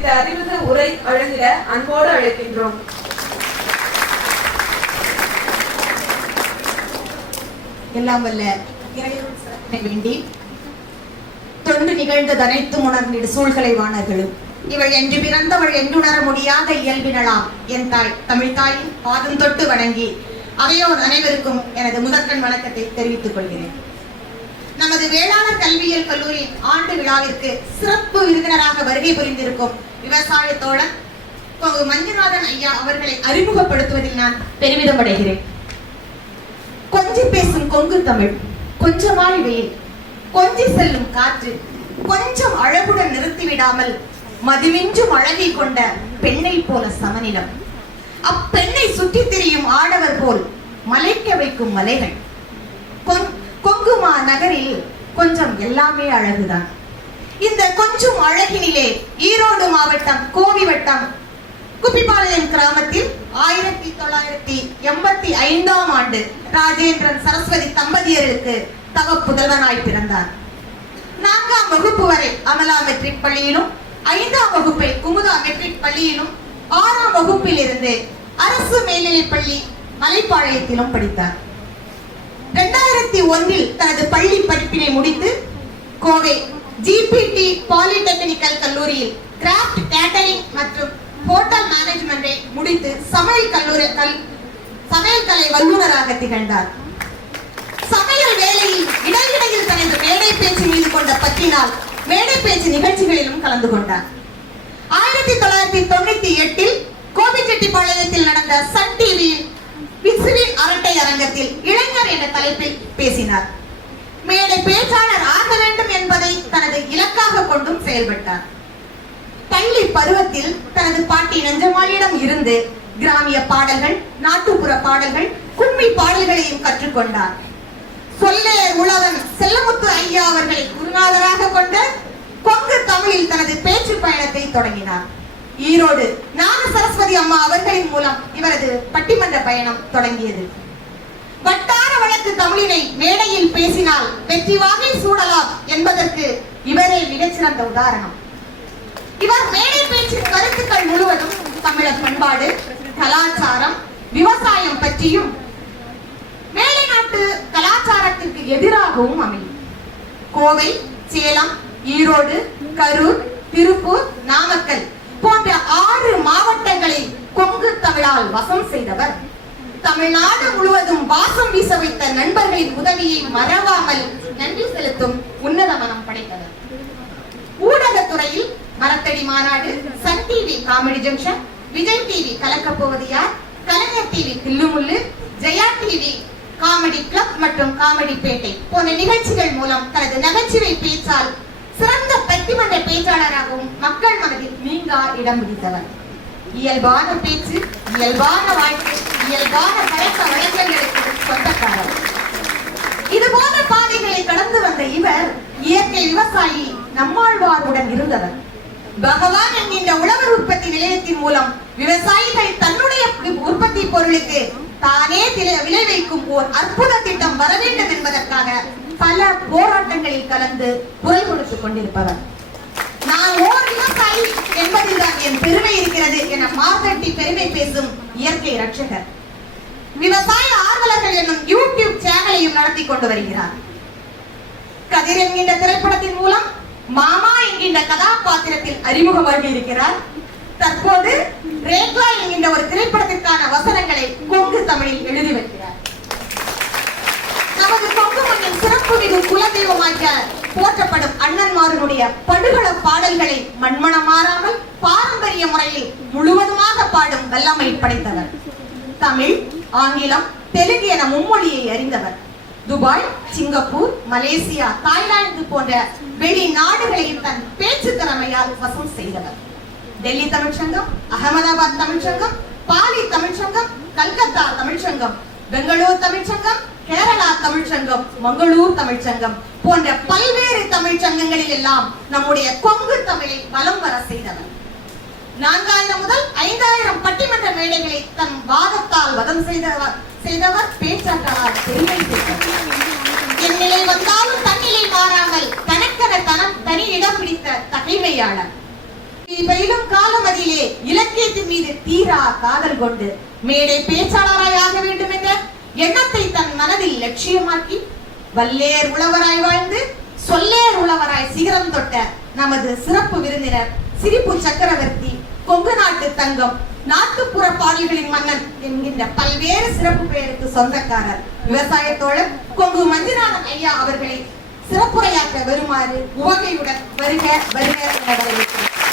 குறித்த அறிமுக உரை வழங்கிட அன்போடு அழைக்கின்றோம். எல்லாம் வல்ல வேண்டி தொண்டு நிகழ்ந்தது அனைத்தும் உணர்ந்திடு சூழ்களை வாணர்களும் இவள் என்று பிறந்தவள் என்றுணர முடியாத இயல்பினலாம் என் தாய் தமிழ் தாயின் பாதம் தொட்டு வணங்கி அவையோர் அனைவருக்கும் எனது முதற்கண் வணக்கத்தை தெரிவித்துக் கொள்கிறேன். நமது வேளாண் கல்வியியல் கல்லூரி ஆண்டு விழாவிற்கு சிறப்பு விருந்தினராக வருகை புரிந்திருக்கும் விவசாய தோழர் மஞ்சுநாதன் ஐயா அவர்களை அறிமுகப்படுத்துவதில் நான் பெருமிதம் அடைகிறேன். கொஞ்சி பேசும் கொங்கு தமிழ், கொஞ்சமாய் வெயில், கொஞ்சி செல்லும் காற்று, கொஞ்சம் அழகுடன் நிறுத்திவிடாமல் மதுவின்றும் அழகை கொண்ட பெண்ணை போல சமநிலம், அப்பெண்ணை சுற்றி திரியும் ஆடவர் போல் மலைக்க வைக்கும் மலைகள். கொங்குமா நகரில் கொஞ்சம் எல்லாமே அழகுதான். இந்த கொஞ்சம் அழகினிலே ஈரோடு மாவட்டம் கோவி வட்டம் குப்பிபாளையம் கிராமத்தில் 1985 ஆண்டு ராஜேந்திரன் சரஸ்வதி தம்பதியருக்கு தவ புதல்வனாய் பிறந்தார். 4ஆம் வகுப்பு வரை அமலா மெட்ரிக் பள்ளியிலும் 5ஆம் வகுப்பை குமுதா மெட்ரிக் பள்ளியிலும் 6ஆம் வகுப்பில் இருந்து அரசு மேல்நிலைப் பள்ளி மலைப்பாளையத்திலும் படித்தார். 2001 தனது பள்ளி படிப்பினை முடித்து கோவை ஜிபிடி பாலிடெக்னிக்கல் கல்லூரியில் கிராஃப்ட் கேட்டரிங் மற்றும் ஹோட்டல் மேனேஜ்மெண்டை முடித்து சமையல் கலை வல்லுநராக திகழ்ந்தார். சமையல் வேலையில் இடையிடையில் தனது மேடை பேச்சு மீது கொண்ட பற்றினால் மேடை பேச்சு நிகழ்ச்சிகளிலும் கலந்து கொண்டார். 1998 கோபிச்செட்டிப்பாளையத்தில் நடந்த சன் டிவியில் விசுவின் அரட்டை அரங்கத்தில் இளைஞர் என்ற தலைப்பில் பேசினார். மேடை பேச்சாளர் ஆக வேண்டும் என்பதை தனது இலக்காக கொண்டும் செயல்பட்டார். பள்ளி பருவத்தில் தனது பாட்டி நஞ்சமாளியிடம் இருந்து கிராமிய பாடல்கள், நாட்டுப்புற பாடல்கள், கும்மி பாடல்களையும் கற்றுக்கொண்டார். சொல்லே உழவன் செல்லமுத்து ஐயா அவர்களை குருநாதராக கொண்ட கொங்கு தமிழில் தனது பேச்சு பயணத்தை தொடங்கினார். ஈரோடு ஞான சரஸ்வதி அம்மா அவர்களின் மூலம் இவரது பட்டிமன்ற பயணம் தொடங்கியது. வட்டார வழக்கு தமிழினை மேடையில் பேசினால் வெற்றி வாகை சூடலாம் என்பதற்கு இவரே மிகச்சிறந்த உதாரணம். இவர் மேடை பேச்சின் கருத்துக்கள் முழுவதும் தமிழர் பண்பாடு, கலாச்சாரம், விவசாயம் பற்றியும் மேலைநாட்டு கலாச்சாரத்திற்கு எதிராகவும் அமையும். கோவை, சேலம், ஈரோடு, கரூர், திருப்பூர், நாமக்கல் போன்ற 6 மாவட்டங்களை கொங்கு தமிழால் வசம் செய்தவர். தமிழ்நாடு முழுவதும் வாசம் வீச வைத்த நண்பர்களின் உதவியை மறவாமல் நன்றி செலுத்தும் உன்னத மனம் படைத்தவர். ஊடகத்துறையில் மரத்தடி மாநாடு, Sun TV comedy junction, Vijay TV கலக்கப் போவது யார், கலைஞர் டிவி தில்லுமுள்ளு, ஜெயா டிவி காமெடி கிளப் மற்றும் காமெடி பேட்டை போன்ற நிகழ்ச்சிகள் மூலம் தனது நகைச்சுவை பேச்சால் சிறந்த பட்டிமன்ற பேச்சாளராகவும் மக்கள் மனதில் நீங்கா இடம் பிடித்தவர். இயல்பான பேச்சு, இயல்பான வாழ்க்கை, இயல்பான பழக்க வழக்கங்களுக்கு சொந்தக்காரர். இது போன்ற பாதைகளை கடந்து வந்த இவர் இயற்கை விவசாயி நம்மாழ்வாருடன் இருந்தவர். பகவான் என்கின்ற உழவர் உற்பத்தி நிலையத்தின் மூலம் விவசாயிகள் தன்னுடைய உற்பத்தி பொருளுக்கு தானே விளைவிக்கும் ஓர் அற்புத திட்டம் வர வேண்டும் என்பதற்காக பல போராட்டங்களில் கலந்து குரல் கொடுத்துக் கொண்டிருப்பவர். நான் ஓர் விவசாயி என்பதில்தான் என் பெருமை இருக்கிறது என மார்கட்டி பெருமை பேசும் இயற்கை ரட்சகர். விவசாய ஆர்வலர்கள் என்னும் யூடியூப் சேனலையும் நடத்தி கொண்டு வருகிறார். கதிர் என்கின்ற திரைப்படத்தின் மூலம் மாமா என்கின்ற கதாபாத்திரத்தில் அறிமுகமாகி இருக்கிறார். தற்போது ரேக்லா என்கின்ற ஒரு திரைப்படத்திற்கான வசனங்களை கொங்கு தமிழில் எழுதி வைக்கிறார். நமது கொங்கு மண்ணின் சிறப்பு மிகு குலதெய்வமாக போற்றப்படும் அண்ணன்மாருடைய படுகள பாடல்களை மண்மனம் மாறாமல் பாரம்பரிய முறையில் முழுவதுமாக பாடும் வல்லமை படைத்தவர். தமிழ், ஆங்கிலம், தெலுங்கு என மும்மொழியை அறிந்தவர். துபாய், சிங்கப்பூர், மலேசியா, தாய்லாந்து போன்ற வெளிநாடுகளில் தன் பேச்சு திறமையால் வசம் செய்தவர். டெல்லி தமிழ்ச்சங்கம், அகமதாபாத் தமிழ்ச்சங்கம், பாலி தமிழ்ச்சங்கம், கல்கத்தா தமிழ்ச்சங்கம், பெங்களூர் தமிழ்ச்சங்கம், கேரளா தமிழ்ச்சங்கம், மங்களூர் தமிழ்ச்சங்கம் போன்ற பல்வேறு தமிழ்ச்சங்கங்களில் எல்லாம் நம்முடைய கொங்கு தமிழை வலம் வர செய்தவர். 4000 முதல் 5000 பட்டிமன்ற மேடைகளை தன் வாதத்தால் வதம் செய்தவர் பேச்சாளரால் பெருமை சேர்த்தவர். என் நிலை வந்தாலும் தன்னிலை மாறாமல் தனக்கென தனி இடம் பிடித்த தகைமையாளர். பயிலும் காலமதியிலே இலக்கியத்தின் மீது தீரா காதல் கொண்டு மேடை பேச்சாளராய் ஆக வேண்டும் என்ற எண்ணத்தை தன் மனதில் லட்சியமாக்கி வல்லேர் உழவராய் வாழ்ந்து சொல்லேர் உழவராய் சிகரம் தொட்ட நமது சிறப்பு விருந்தினர் சிரிப்பு சக்கரவர்த்தி, கொங்கு நாட்டு தங்கம், நாட்டுப்புற பாடல்களின் மன்னன் என்கின்ற பல்வேறு சிறப்பு பெயருக்கு சொந்தக்காரர் விவசாய தோழர் கொங்கு மஞ்சுநாதன் ஐயா அவர்களை சிறப்புரையாற்ற வருமாறு உவகையுடன் வருக வருக என வரவேற்கிறேன்.